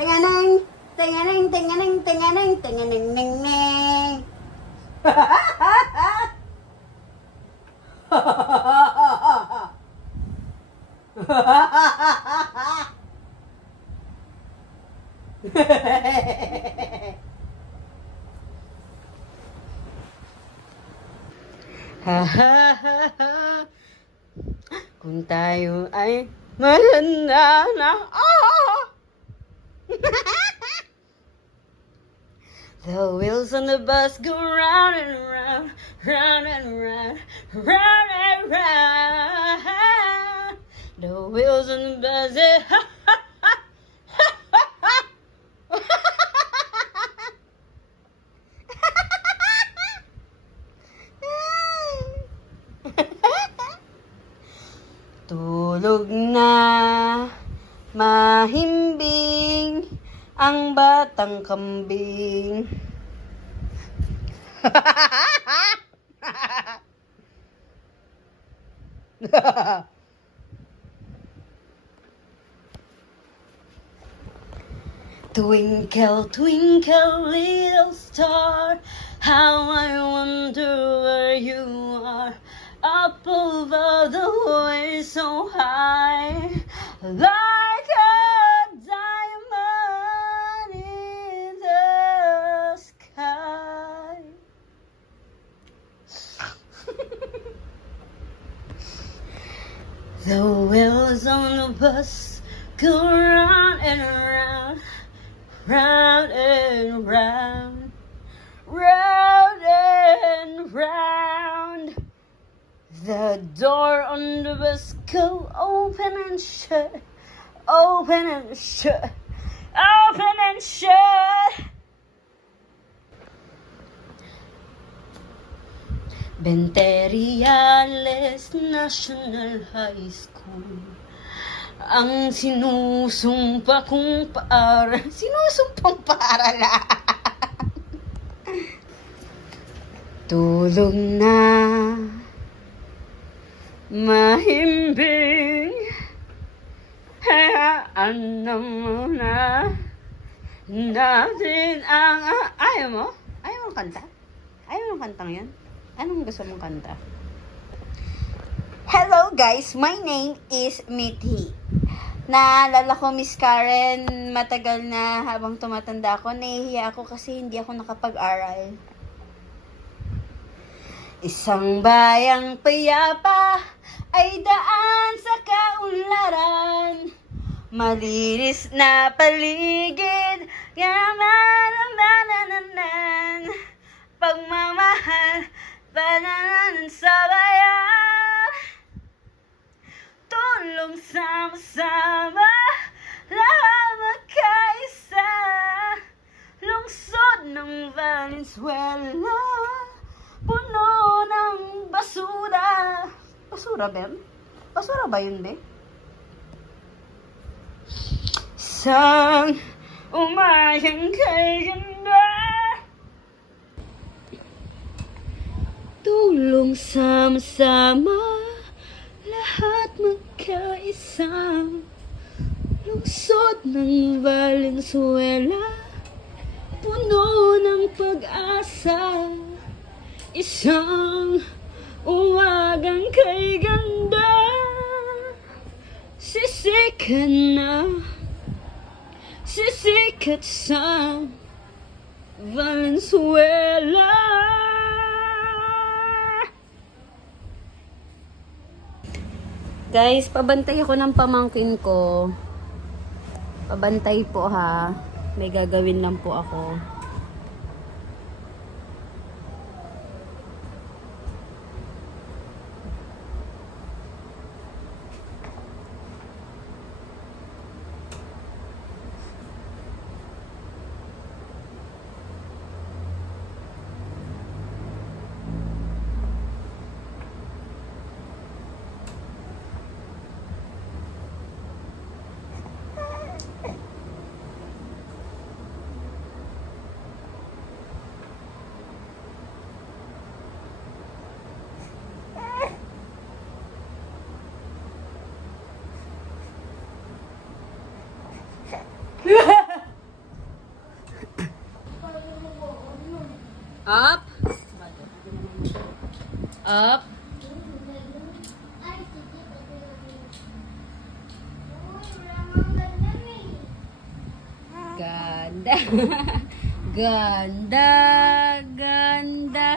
Tinganeng, tinganeng, tinganeng, tinganeng, tinganeng, ning, ning. Kung tayo ay maganda na. The wheels on the bus go round and round, round and round, round and round. The wheels on the bus, tulog na mahimbing ang batang kambing. Twinkle, twinkle, little star, how I wonder where you are. Up over the way so high, like a diamond in the sky. The wheels on the bus go round and round, round and round, round and round. The door on the bus go open and shut, open and shut, open and shut. Benteriales National High School, ang sinusumpa kong sinusumpang paaralan. Tulog na mahimbing, hayaan na muna natin ang... Ayaw mo? Ayaw mong kanta? Ayaw mong kantang yan? Anong gusto mong kanta? Hello guys, my name is Mithi. Naalala ko, Miss Karen, matagal na habang tumatanda ako, nahihiya ako kasi hindi ako nakapag-aral. Isang bayang payapa ay daan sa kaunlaran, malinis na paligid, yaman, pagmamahal, pananan sa bayan, tulong sama-sama, lahat magkaisa, lungsod ng Valenzuela, puno ng basura. Basura, Ben? Basura ba yun, Ben? Sang umayang kay ganda, tulong sama-sama, lahat magkaisa, lungsod ng Valenzuela, puno ng pag-asa, isang umagang kay ganda, sisikat na, sisikat sa Valenzuela. Guys, pabantay ako ng pamangkin ko. Pabantay po ha. May gagawin lang po ako. Up. Ganda. Ganda. Ganda.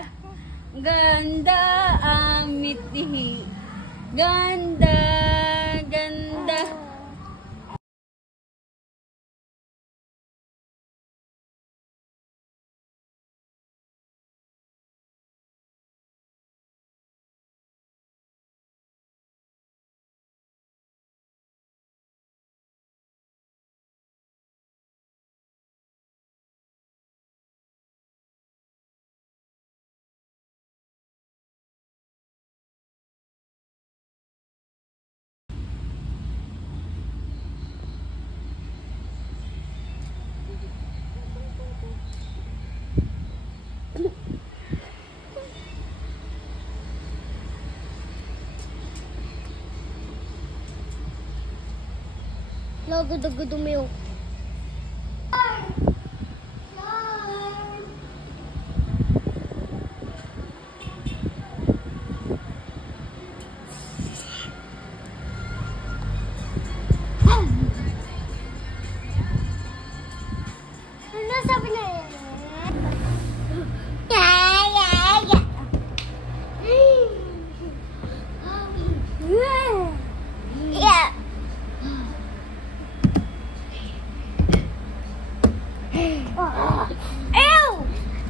Ganda ang Mithi. Ganda. Ganda. Gudu-gudu milk. Ano sabi niya? Yeah. Ew!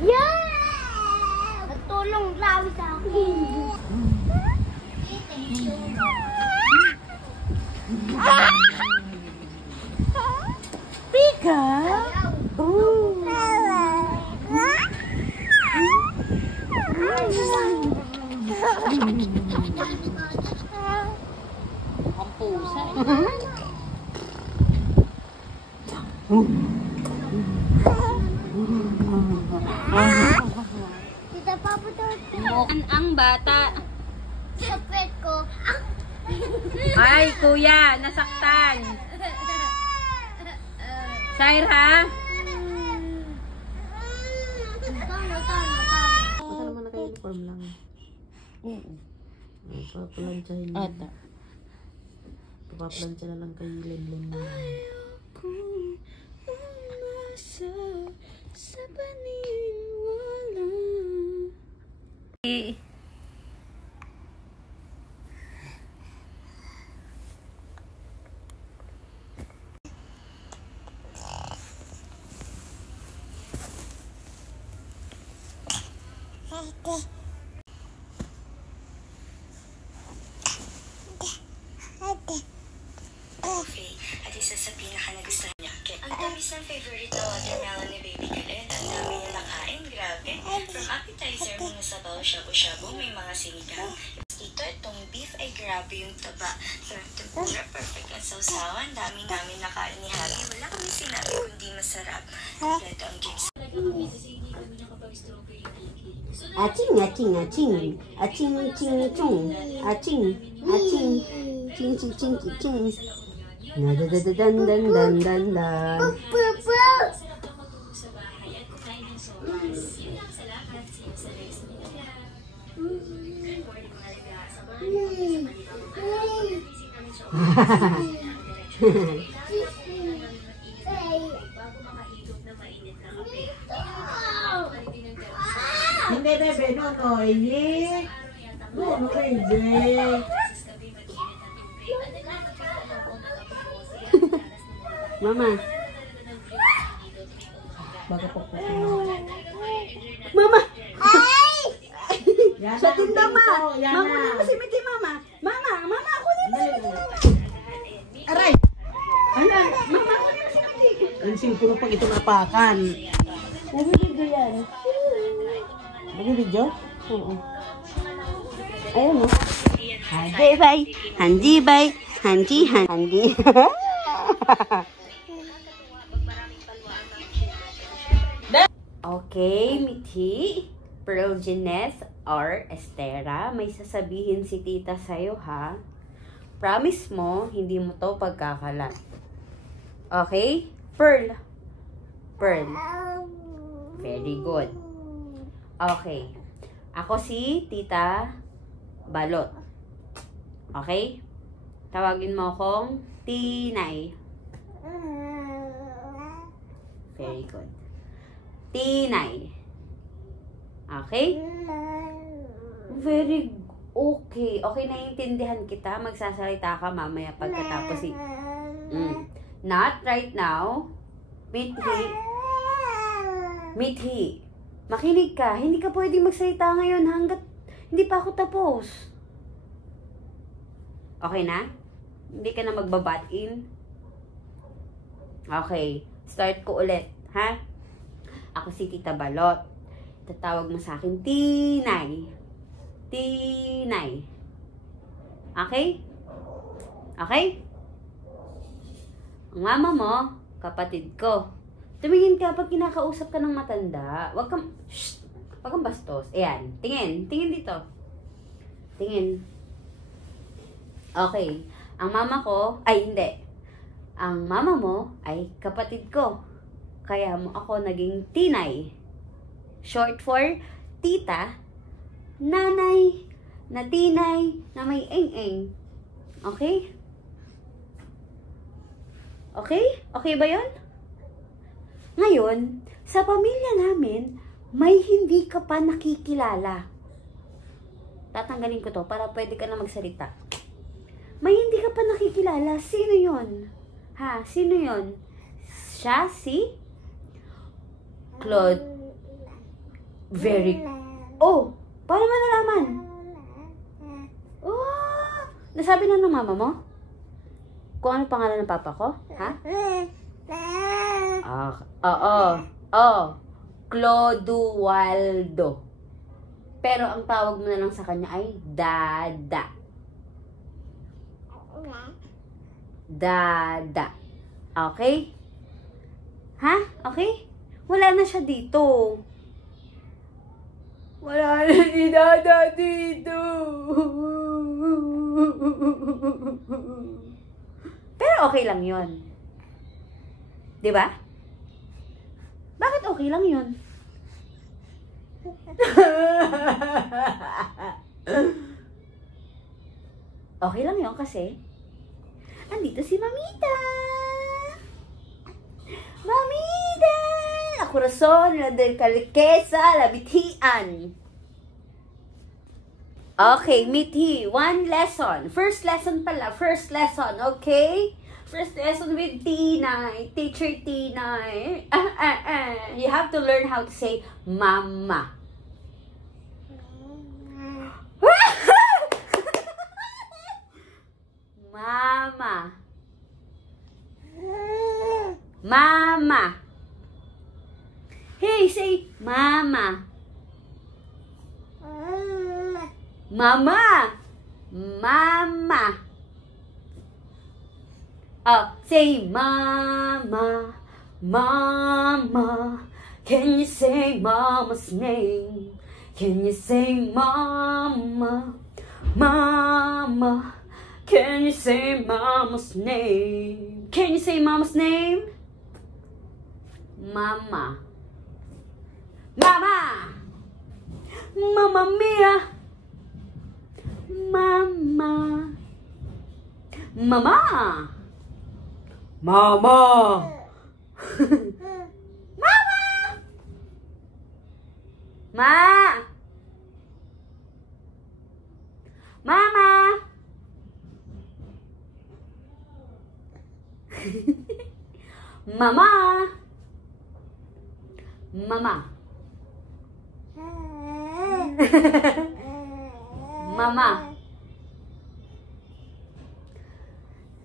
Yeah! Nagtulong lawi sa akin. Pika. Ang pusa. Tita, papadot ko. Ang bata. Sa pet ko. Ay, kuya, nasaktan. Shaira. Baka naman naka-uniform lang. Oo. Paplansyahin mo. Ata. Paplansya na lang kay Len-Len mo. Kung umasa sa paniniwala. Okay, at isa sa pinaka-nagustuhan niya. Ang tamis ng favorite na watermelon ni Baby Kalen. Ang dami niya nakain, grabe. From appetizer muna sa baw, shabu-shabu, may mga sinigang. Dito, itong beef ay grabe yung taba. Sarap tempura, perfect ang sausawan. Daming namin nakain ni Happy. Wala kami sinabi kundi masarap. Kompleto ang gigs. Aching, aching, aching, aching, ching, chung, aching, aching, ching, ching, ching, ching, na da da da dan dan dan dan dan. Hindi na, Beno, ini. No, hindi. Mama, Baga po po. mama, Yan sa na, tinda ma. yan Mama, na. na si Miti mama. Mama, mama ako na si Miti. Aray! Ano? Mama ako na si Miti. Ang singkuro pag ito napakan. Nabibigyo yan. Nag-video? Oo. Ayun mo. Handi bay, handi bay, handi handi. Okay, Mithi, Pearl Jeanette, or Estera, may sasabihin si tita sa'yo ha. Promise mo, hindi mo to pagkakalat. Okay? Pearl. Pearl. Very good. Okay. Ako si Tita balot. Okay? Tawagin mo akong Tinay. Very good. Tinay. Okay? Very okay. Okay, naiintindihan kita. Magsasalita ka mamaya pagkatapos Not right now. Mithi. Makinig ka. Hindi ka pwedeng magsalita ngayon hanggat hindi pa ako tapos. Okay na? Hindi ka na magbabat in? Okay. Start ko ulit. Ha? Ako si Tita Balot. Tatawag mo sa akin, Tinay. Tinay. Okay? Okay? Ang mama mo, kapatid ko. Tumingin ka pag kinakausap ka ng matanda. Huwag kang bastos. Ayan. Tingin. Tingin dito. Tingin. Okay. Ang mama ko, ay hindi. Ang mama mo ay kapatid ko. Kaya mo ako naging Tinay. Short for tita, nanay, na tinay, na may eng-eng. Okay? Okay? Okay ba yun? Ngayon, sa pamilya namin, may hindi ka pa nakikilala. Tatanggalin ko to para pwede ka na magsalita. May hindi ka pa nakikilala. Sino yun? Ha? Sino yun? Siya si Claude. Very... Oh! Paano mo nalaman? Oh! Nasabi na ng mama mo? Kung ano pangalan ng papa ko? Ha? Clodoaldo. Pero ang tawag mo na lang sa kanya ay Dada. Dada. Okay? Ha? Okay? Wala na siya dito. Wala na si Dada dito. Pero okay lang yun. Diba? Bakit okay lang yun? Okay lang yun kasi andito si Mamita. Mamita! La corazon, la delicadeza, la bithian. Okay, Mithi, one lesson. First lesson pala, first lesson, okay? First lesson with Tinay, Teacher Tinay. You have to learn how to say mama. Mama. Mama. Hey, say mama. Mama. Mama. Oh, say mama. Mama. Can you say mama's name? Can you say mama? Mama. Can you say mama's name? Can you say mama's name? Mama. Mama. Mamma mia. Mama. Mama. Mama. Mama. Ma. Mama. Mama. Mama. Mama.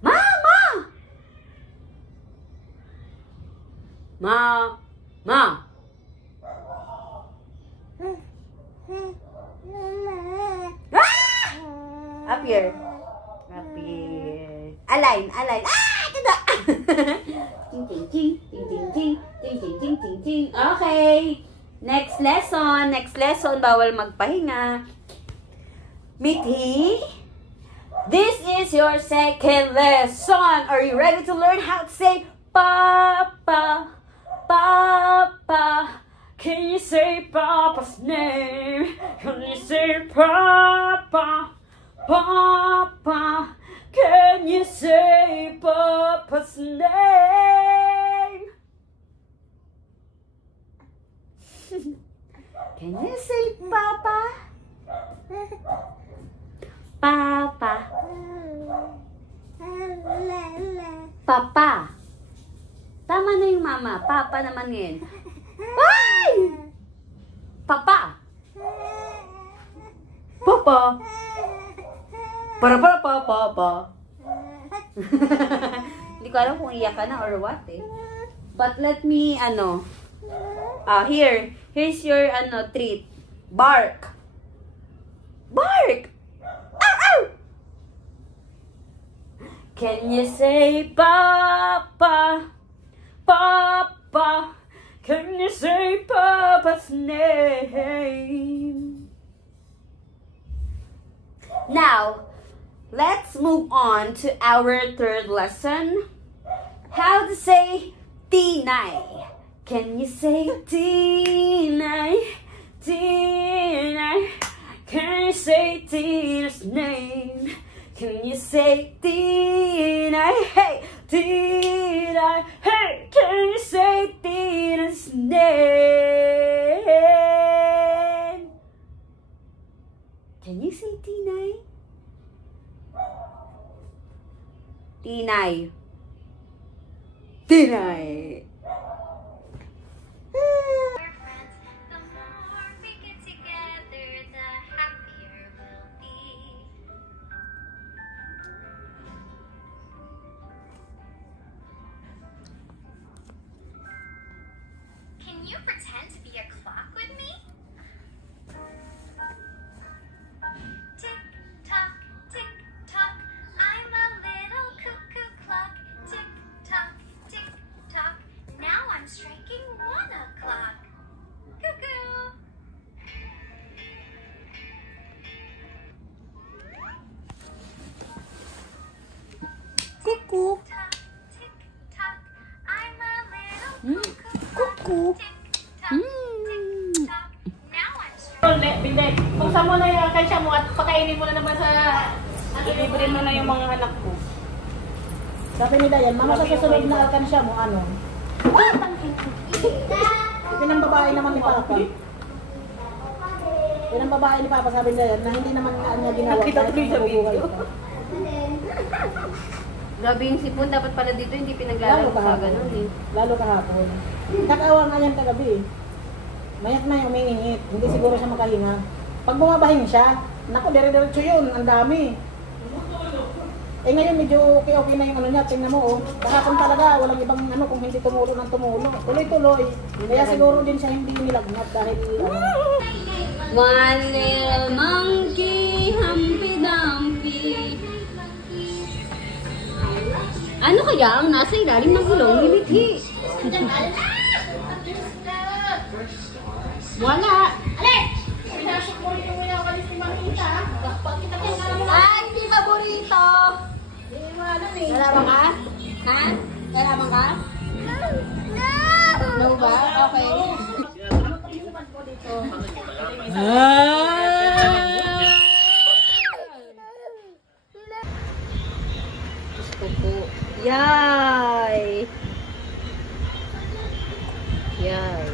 Mama. Ma. Ma. Ah! Up here. Up here. Align, align. Ah! Kada! Ting ting ting ting ting ting ting ting ting ting ting. Okay. Next lesson. Next lesson. Bawal magpahinga. Mithi, this is your second lesson. Are you ready to learn how to say Papa? Papa. Can you say Papa's name? Can you say Papa? Papa? Can you say Papa's name? Can you say Papa? Papa. Papa. Tama na yung mama. Papa naman ngayon. Ay! Papa. Papa. Para papa. Hindi ko alam kung iyak ka na or what eh. But let me, here's your, treat. Bark. Bark! Ow, ow! Can you say Papa? Papa? Can you say Papa's name? Now, let's move on to our third lesson. How to say Tinay. Can you say Tinay? Tinay? Can you say Tina's name? Can you say Tinay? Hey, Tinay. Hey, can you say Tina's name? Can you say Tinay? Tinay. Tinay. The more we get together, the happier we'll be. Can you pretend to be a clock with me? Tick tock, I'm a little cuckoo clock. Tick tock, now I'm striking 1 o'clock. Cuckoo! Cuckoo. Tick tock, I'm a little Cuckoo. tick tock, now I'm striking. Binde, kung saan mo na yung akansya mo at pakainin mo na naman sa libre mo na yung mga anak ko. Sabi ni Dayan, mama sa susunod na akansya mo, ano? Yan ang babae naman ni Papa. Yan ang babae ni Papa, sabi ni Dayan, na hindi naman niya ginawa. Nakita tuloy sa video. Grabe yung sipon, dapat pala dito hindi pinaglalaro sa ganun eh. Lalo kahapon. Nakawa nga yan kagabi. Mayak na yung umingingit. Hindi siguro siya makahinga. Pag bumabahing siya, naku, dire-diretso yun. Ang dami. Eh ngayon medyo okay na yung ano niya. Tingnan mo oh. Kahapon talaga, walang ibang ano kung hindi tumulo ng tumulo. Tuloy-tuloy. Kaya siguro din siya hindi nilagnat dahil One little monkey, Humpty Dumpty. Ano kaya ang nasa ilalim ng gulong ni Mithi? Wala. Ay, hindi paborito. Lalaban ka? Ha? Lalaban ka? No ba? Okay. Gusto ko. Yay! Yay!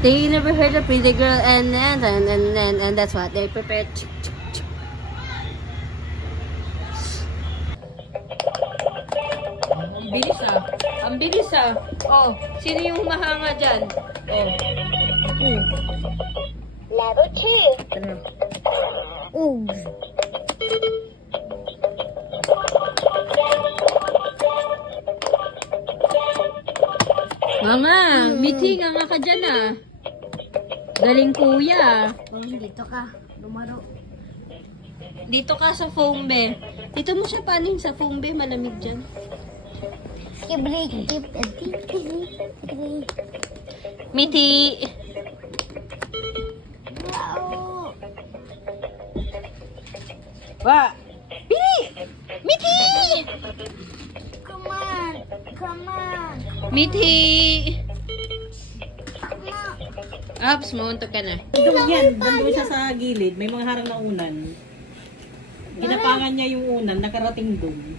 They never heard of Pretty Girl and that's what they prepared. Ang bilis ah. Ang bilis ah. Oh, sino yung humahanga dyan? Oh. Level 2. Ooh. Nga, meeting nga ka dyan ah. Galing kuya. Dito ka. Lumaro. Dito ka sa foam be. Dito mo siya paning sa foam be, malamig dyan. Miti. Wa. Pili! Miti! Come on. Come on. Miti. Ups, mauntok ka na. Doon yan, doon siya sa gilid, may mga harang na unan. Ginapangan niya yung unan, nakarating doon.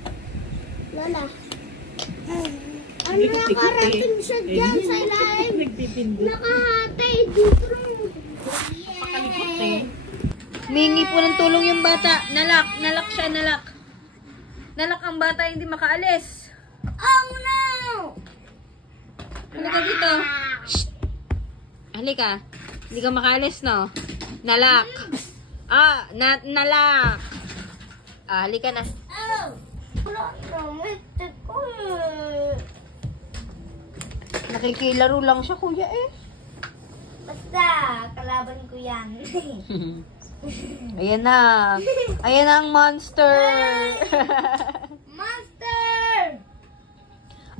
Lola. Nakarating siya dyan sa ilalim. Nagpipindot. Nakahatay dito. Makalikot eh. Mingi po ng tulong yung bata. Nalak siya, nalak. Nalak ang bata, hindi makaalis. Oh no! Halika dito. Shh. Halika. Hindi ka makaalis, no? Nalak. Nalak. Halika na. Oh! Wala naman ko eh. Nakikilaro lang siya, kuya eh. Basta, kalaban ko yan. Ayan na. Ayan na ang monster. Monster!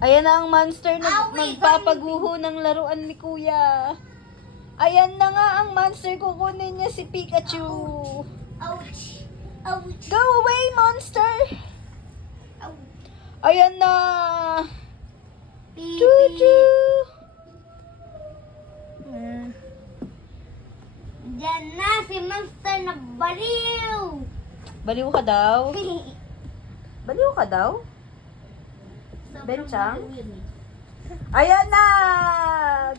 Ayan na ang monster na Awi, magpapaguho ng laruan ni kuya. Ayan na nga ang monster. Kukunin niya si Pikachu. Ouch! Ouch! Go away, monster! Ouch! Ayan na! Pipi! Chuchu! Diyan na si Monster na baliw! Baliw ka daw? Baliw ka daw? Benchang? Ayan na!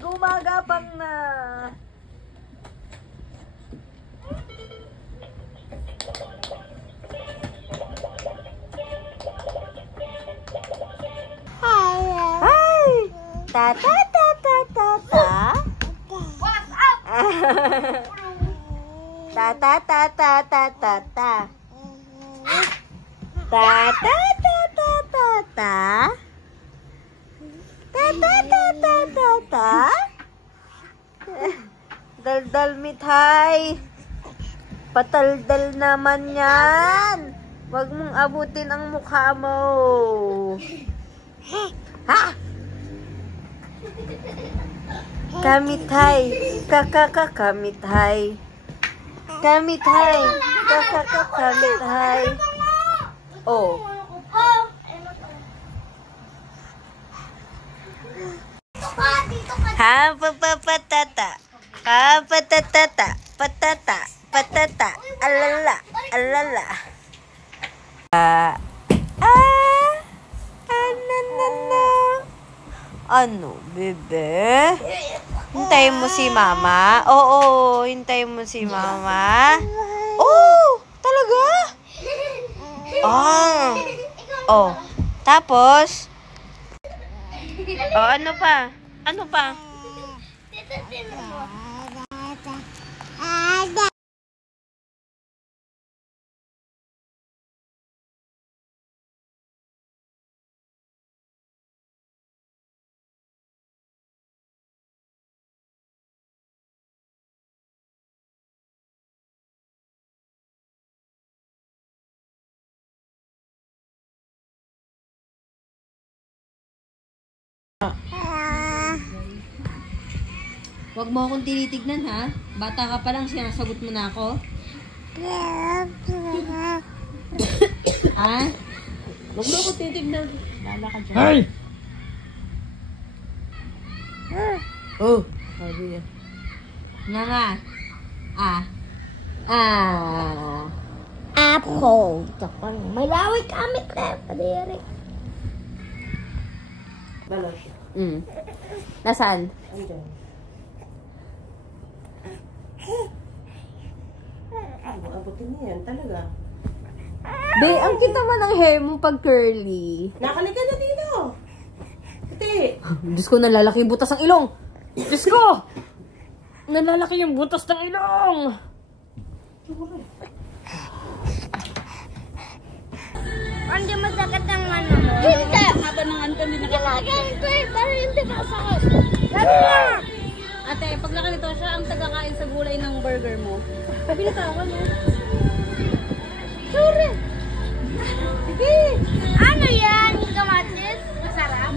Gumagapang na! Hi! Ta ta ta ta ta ta. What's up? Ta ta ta ta ta ta ta. Ta ta ta ta ta ta. Ta ta ta ta ta ta. Daldal mithay. Pataldal naman yan. Huwag mong abutin ang mukha mo. Ha? Kamithay. Kamithay. Kamithay. Kamithay. Oh. Dito ka! Ha, patata. Ha, patata. Patata. Patata. Alala. Alala. Ano, bebe? Hintayin mo si mama? Oo, hintayin mo si mama. Oh, talaga? Ah. Oh, tapos? Oh, ano pa? Ano pa? Dito din mo. Huwag mo akong tinitignan, ha? Bata ka pa lang, sinasagot mo na ako. Ha? Huwag mo akong tinitignan. Lala ka dyan. Hey! Oh! Sabi niya. Nga. Apple. May laway kami kadiri. Balo siya. Nasaan? Andyan. Abutin niya yan, talaga. Be, ang kita mo ng hair mo pag curly. Nakaliga na dito. Ate. Diyos ko, nalalaki yung butas ng ilong. Diyos ko! Nalalaki yung butas ng ilong. Hindi masakit ang ano mo. Hindi! Haba ng ano, hindi nakakasakit. Ginagawa ko eh, para hindi makasakit. Ate, pag nakalito siya ang tagakain sa gulay ng burger mo. Binitawan mo. Sorry! Sige! Ano yan? Kamatis? Masarap?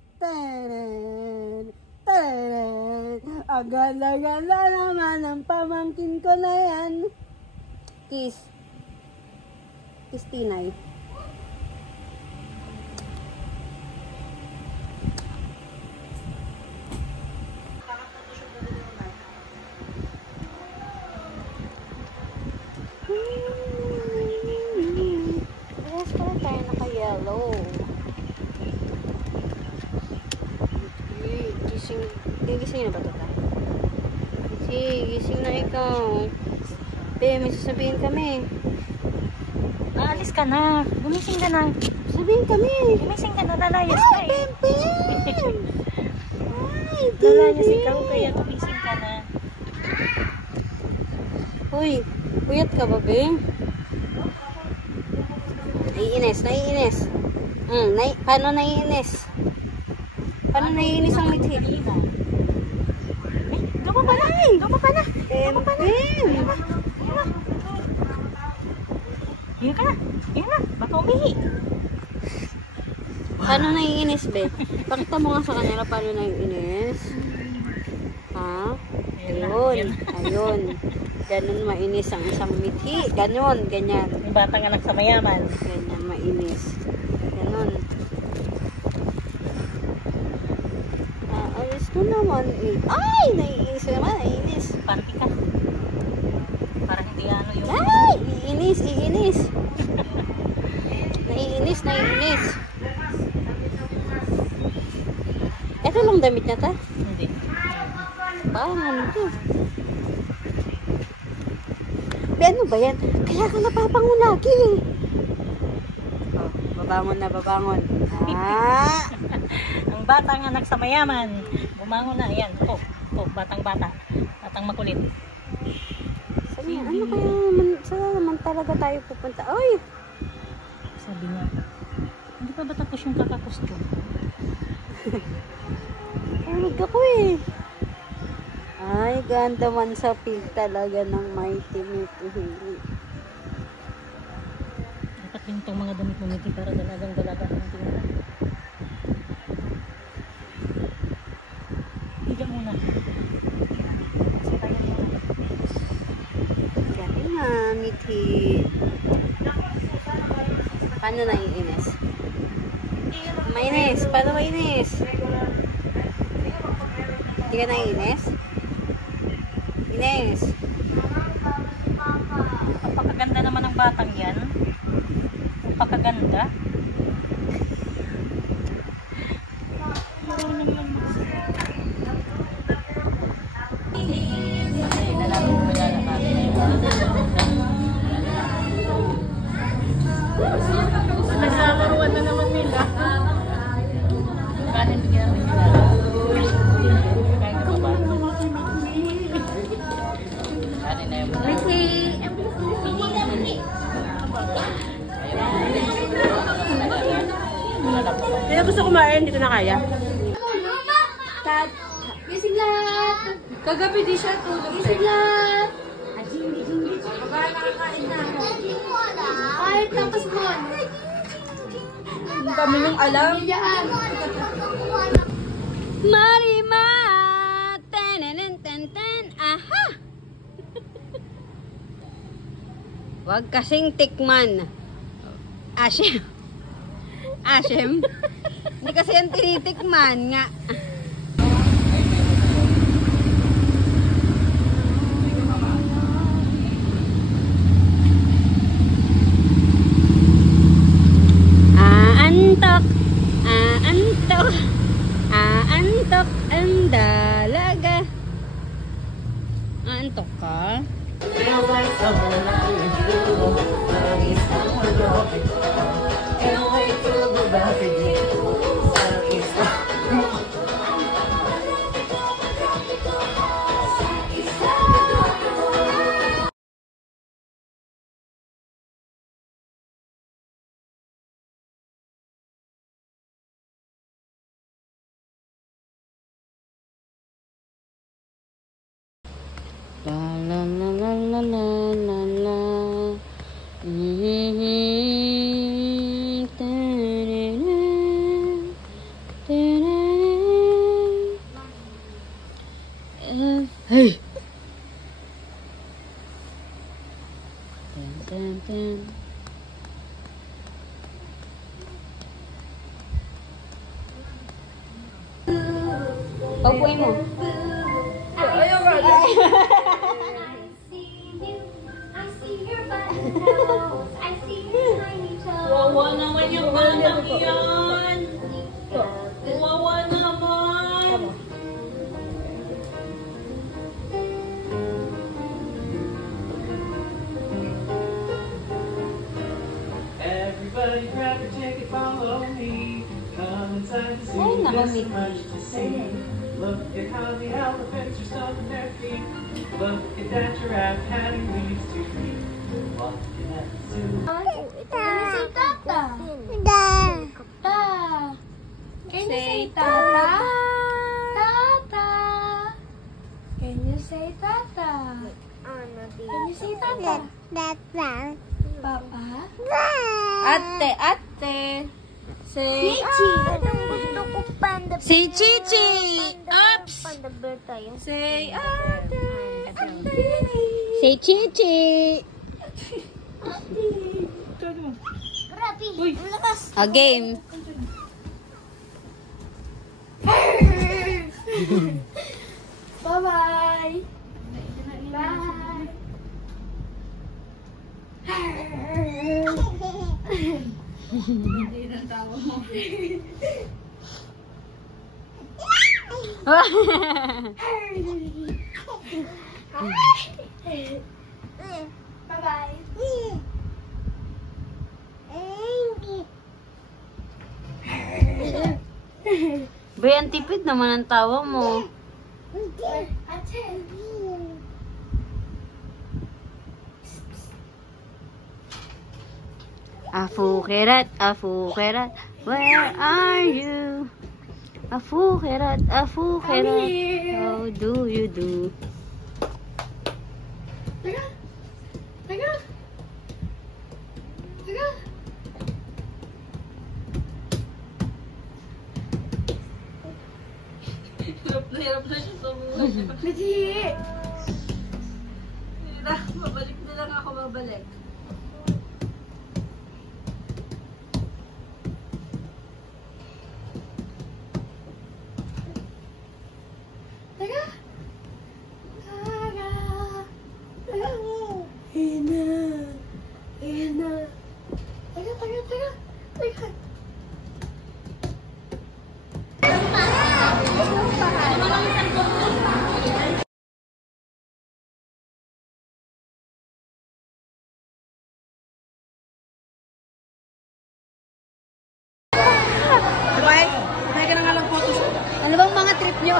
Taran, taran. Ang ganda-ganda naman ng pamangkin ko na yan. Kiss. Kiss, Tinay. Yes, pala tayo naka-yellow. Gising. Gigising na ba ito? Gising na ikaw. Be, may sasabihin kami. Aalis ka na. Gumising ka na. Sabihin kami. Gumising ka na. Lalayas ka eh. Bebe! Ay, Lalayas baby. ikaw kaya gumising ka na. Uy, puyat ka ba, be? Naiinis. Paano naiinis? Paano naiinis ang mithi? Doon pa na. Doon pa na. Bebe! Iyan ka na. Iyan na. Baka umihi. Paano naiinis, be? Pakita mo nga sa kanila paano naiinis. Ha? Ayun. Ganun mainis ang isang mithi. Ganyan. Yung batang anak sa mayaman. Ganyan, mainis. Ganun. Alis ko naman eh. Ay! Naiinis ko naman. Naiinis. Party ka. Para hindi ano yung... Ay! Iinis. Naiinis. Ito lang damit na ta? Hindi. Parang ano to? Be, ano ba yan? Kaya ka napapango lagi eh. Oh, babangon. Ah! Ang batang anak sa mayaman. Bumangon na. Ayan. Ito. Batang bata. Batang makulit. Sabi, ano kaya naman, saan naman talaga tayo pupunta? Ay! Sabi niya, hindi pa ba tapos yung kakakostume? Tulog ako eh. Ay, ganda man sa pig talaga ng Mighty Mighty Haley. Dapat din itong mga damit mo niti para dalagang-dalaga ng tingnan. Higa muna. Sabayan muna. Galing na, Mithi. Paano naiinis? Mainis. Paano mainis? Hindi ka naiinis? Ines. Napakaganda naman ng batang yan. Napakaganda. Naglalaruan na naman nila. Kanin bigyan nila. Kaya gusto kumain, dito na kaya. Gising lahat. Kagabi di siya tulog. Gising lahat. Nakakain na. Kahit tapos mo. Ang dami ng alam. Marima! Ten. Aha! Wag kasing tikman. Ashem. Hindi kasi yan tinitikman nga. Aantok ang dalaga. Aantok ka? La la la la la la la la. Ta-da-da. Hey! Dun, dun, dun. Paupuin mo. Wawa naman yung batang yan. Wawa naman. Everybody grab your ticket, follow me. Come inside to see. Ay, There's nakamit. so much to see. Look at how the elephants are stomping their feet. Look at that giraffe having leaves to eat. Walking at the zoo. Say tata. Ta. Can you say Say tata? Tata. Can you say tata? Can you say tata? Papa? Ate, ate. Say, Gusto ko panda. say Chichi. Ups. Panda bear tayo. Say, ate. Say Chichi! Grabe. Ang lakas. A game. Bye-bye. Bye. Bye-bye. Bay, ang tipid naman ang tawa mo. Afu kerat, where are you? Afu kerat, how do you do? Hirap na siya sa buhay. Babalik na lang ako, babalik. Ano bang mga trip nyo?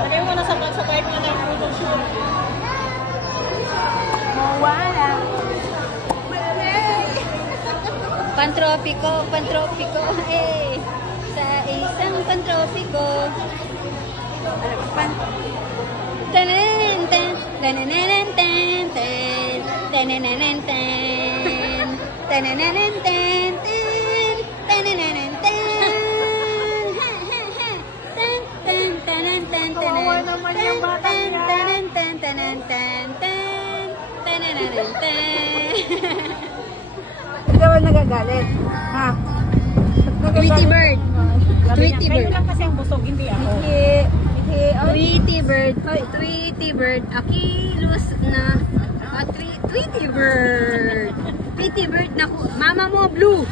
Lagay mo na sa type mo na yung photoshoot. Pantropiko, eh. Sa isang pantropiko. Tananenten, tananenten, tananenten, tananenten, tananenten. Kawawa naman yung bata niya. Hindi naman nagagalit. Ha? Tweety bird. Tweety Kayo bird. lang kasi ang busog, hindi ako. Tweety bird. Tweety bird. Akilos na. Tweety bird. Tweety bird na mama mo blue.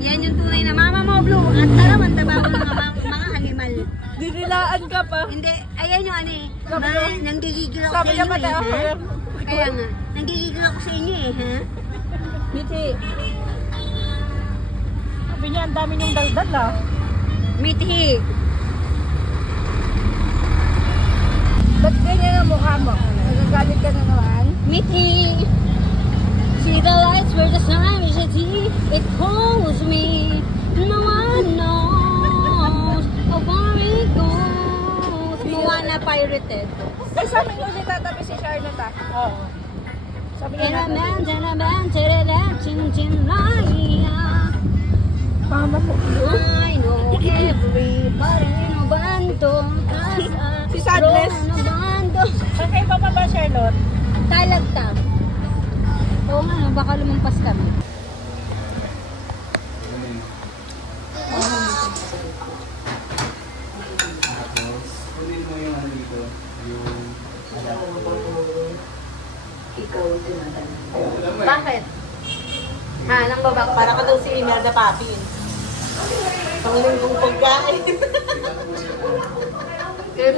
Yan yung tunay na mama mo blue. At taraman tabaw ng mga animal. Dinilaan ka pa. Hindi, ayan yung ano eh. Nanggigigil ako Sabi sa niya inyo ba eh. tayo? Ha? Kaya nga, nanggigigil ako sa inyo eh. Ha? Miti. Sabi niya, ang dami niyong daldal ah. Mithi. Ba't ganyan ang mukha mo? Nagagalit ka na naman? Mithi. See the lights where the sun is at sea. It calls me. No one knows how far it goes. Moana pirated. Ay, sabi niyo ulit tatabi si Charlotte ah. Oo. Sabi niya And a man, ching ching la. Mama po. I know everybody in a bando. Si Sadness. In a bando. Saan kayo bababa, Charlotte? Talagta. Oo nga, baka lumampas kami. Kunin mo yung ano dito, yung... Bakit? Ha, nang baba ko. Para ka daw si Imelda Papin. Pangulong kong pagkain. Kaya